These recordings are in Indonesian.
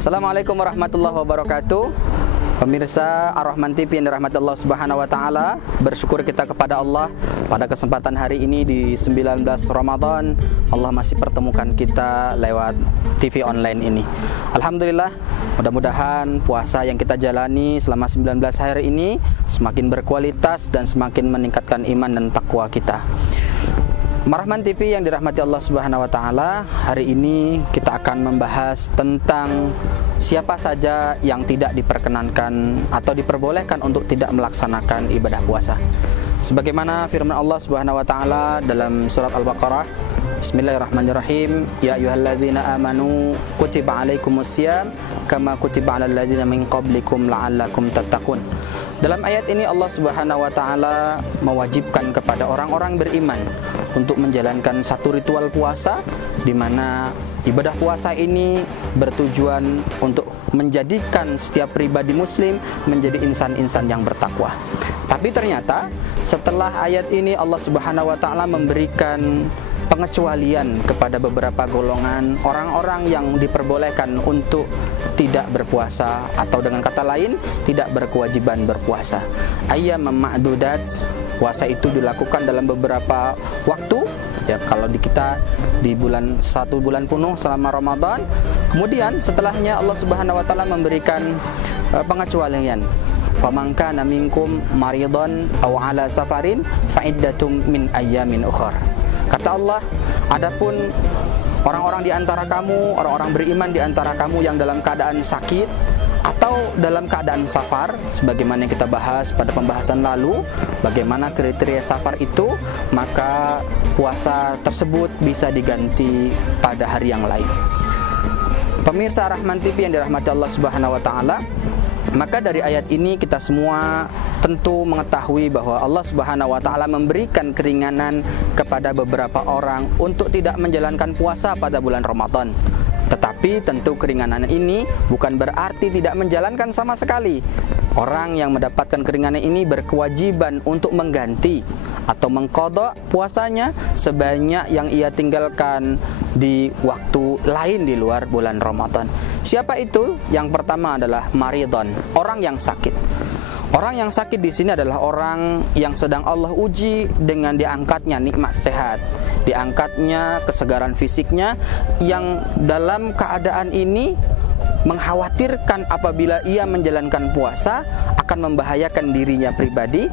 Assalamualaikum warahmatullahi wabarakatuh. Pemirsa Ar-Rahman TV yang dirahmati Allah Subhanahu wa taala, bersyukur kita kepada Allah pada kesempatan hari ini di 19 Ramadan Allah masih pertemukan kita lewat TV online ini. Alhamdulillah, mudah-mudahan puasa yang kita jalani selama 19 hari ini semakin berkualitas dan semakin meningkatkan iman dan takwa kita. Ar-Rahman TV yang dirahmati Allah Subhanahu wa taala, hari ini kita akan membahas tentang siapa saja yang tidak diperkenankan atau diperbolehkan untuk tidak melaksanakan ibadah puasa. Sebagaimana firman Allah Subhanahu wa taala dalam surat Al-Baqarah, Bismillahirrahmanirrahim, ya ayyuhalladzina amanu kutiba alaikumusiyam kama kutiba alal ladzina min qablikum la'allakum tattaqun. Dalam ayat ini Allah Subhanahu wa taala mewajibkan kepada orang-orang beriman untuk menjalankan satu ritual puasa, di mana ibadah puasa ini bertujuan untuk menjadikan setiap pribadi muslim menjadi insan-insan yang bertakwa. Tapi ternyata setelah ayat ini Allah Subhanahu wa taala memberikan pengecualian kepada beberapa golongan orang-orang yang diperbolehkan untuk tidak berpuasa, atau dengan kata lain tidak berkewajiban berpuasa. Ayyam ma'dudat, puasa itu dilakukan dalam beberapa waktu. Ya, kalau di kita di satu bulan penuh selama Ramadan. Kemudian setelahnya Allah Subhanahu wa taala memberikan pengecualian. Faman kana minkum maridhan aw ala safarin fa iddatum min ayyamin ukhra. Kata Allah, adapun orang-orang di antara kamu, orang-orang beriman di antara kamu yang dalam keadaan sakit atau dalam keadaan safar, sebagaimana yang kita bahas pada pembahasan lalu, bagaimana kriteria safar itu, maka puasa tersebut bisa diganti pada hari yang lain. Pemirsa Ar-Rahman TV yang dirahmati Allah Subhanahu wa taala, maka dari ayat ini kita semua tentu mengetahui bahwa Allah Subhanahu wa taala memberikan keringanan kepada beberapa orang untuk tidak menjalankan puasa pada bulan Ramadan. Tetapi tentu keringanan ini bukan berarti tidak menjalankan sama sekali. Orang yang mendapatkan keringanan ini berkewajiban untuk mengganti atau mengqadha puasanya sebanyak yang ia tinggalkan di waktu lain di luar bulan Ramadan. Siapa itu? Yang pertama adalah maridhan, orang yang sakit. Orang yang sakit di sini adalah orang yang sedang Allah uji dengan diangkatnya nikmat sehat, diangkatnya kesegaran fisiknya, yang dalam keadaan ini mengkhawatirkan apabila ia menjalankan puasa akan membahayakan dirinya pribadi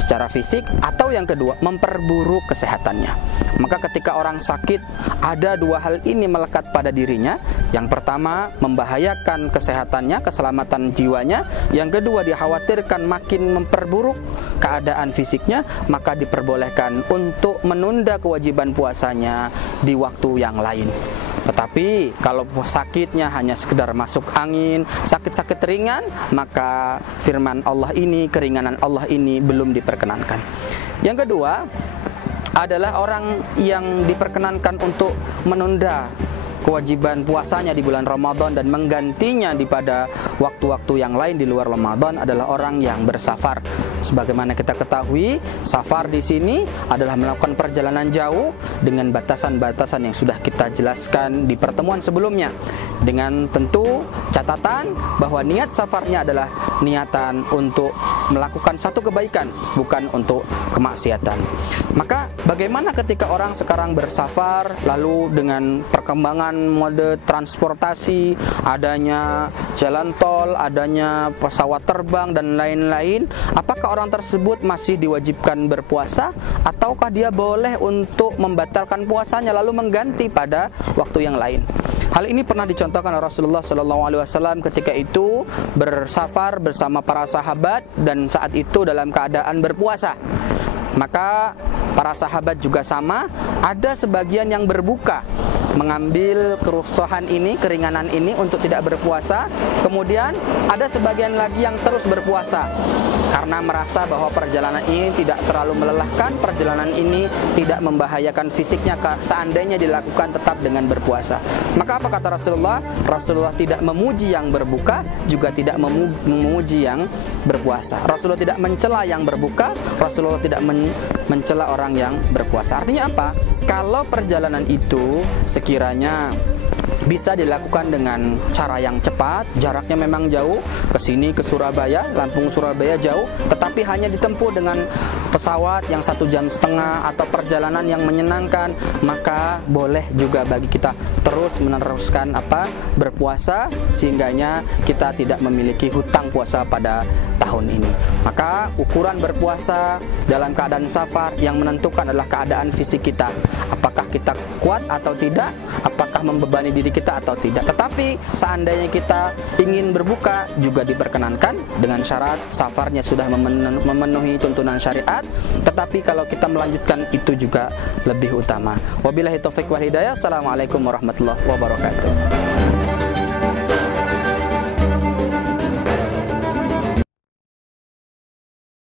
secara fisik, atau yang kedua memperburuk kesehatannya. Maka ketika orang sakit, ada dua hal ini melekat pada dirinya. Yang pertama, membahayakan kesehatannya, keselamatan jiwanya. Yang kedua, dikhawatirkan makin memperburuk keadaan fisiknya, maka diperbolehkan untuk menunda kewajiban puasanya di waktu yang lain. Tetapi kalau sakitnya hanya sekedar masuk angin, sakit-sakit ringan, maka firman Allah ini, keringanan Allah ini belum diperkenankan. Yang kedua adalah orang yang diperkenankan untuk menunda kewajiban puasanya di bulan Ramadan dan menggantinya di pada waktu-waktu yang lain di luar Ramadan adalah orang yang bersafar. Sebagaimana kita ketahui, safar di sini adalah melakukan perjalanan jauh dengan batasan-batasan yang sudah kita jelaskan di pertemuan sebelumnya. Dengan tentu catatan bahwa niat safarnya adalah niatan untuk melakukan satu kebaikan, bukan untuk kemaksiatan. Maka bagaimana ketika orang sekarang bersafar, lalu dengan perkembangan mode transportasi, adanya jalan tol, adanya pesawat terbang dan lain-lain, apakah orang tersebut masih diwajibkan berpuasa, ataukah dia boleh untuk membatalkan puasanya lalu mengganti pada waktu yang lain? Hal ini pernah dicontohkan oleh Rasulullah SAW ketika itu bersafar bersama para sahabat dan saat itu dalam keadaan berpuasa. Maka para sahabat juga sama, ada sebagian yang berbuka, mengambil kerusuhan ini, keringanan ini untuk tidak berpuasa. Kemudian ada sebagian lagi yang terus berpuasa karena merasa bahwa perjalanan ini tidak terlalu melelahkan, perjalanan ini tidak membahayakan fisiknya seandainya dilakukan tetap dengan berpuasa. Maka apa kata Rasulullah? Rasulullah tidak memuji yang berbuka, juga tidak memuji yang berpuasa. Rasulullah tidak mencela yang berbuka, Rasulullah tidak mencela orang yang berpuasa. Artinya apa? Kalau perjalanan itu sekiranya bisa dilakukan dengan cara yang cepat. Jaraknya memang jauh, ke sini ke Surabaya, Lampung Surabaya jauh, tetapi hanya ditempuh dengan pesawat yang 1,5 jam atau perjalanan yang menyenangkan, maka boleh juga bagi kita terus meneruskan berpuasa, sehingganya kita tidak memiliki hutang puasa pada tahun ini. Maka ukuran berpuasa dalam keadaan safar yang menentukan adalah keadaan fisik kita, apakah kita kuat atau tidak, apakah membebani diri kita atau tidak. Tetapi seandainya kita ingin berbuka juga diperkenankan dengan syarat safarnya sudah memenuhi tuntunan syariat, tetapi kalau kita melanjutkan itu juga lebih utama. Wabillahi taufiq wal hidayah. Assalamualaikum warahmatullahi wabarakatuh.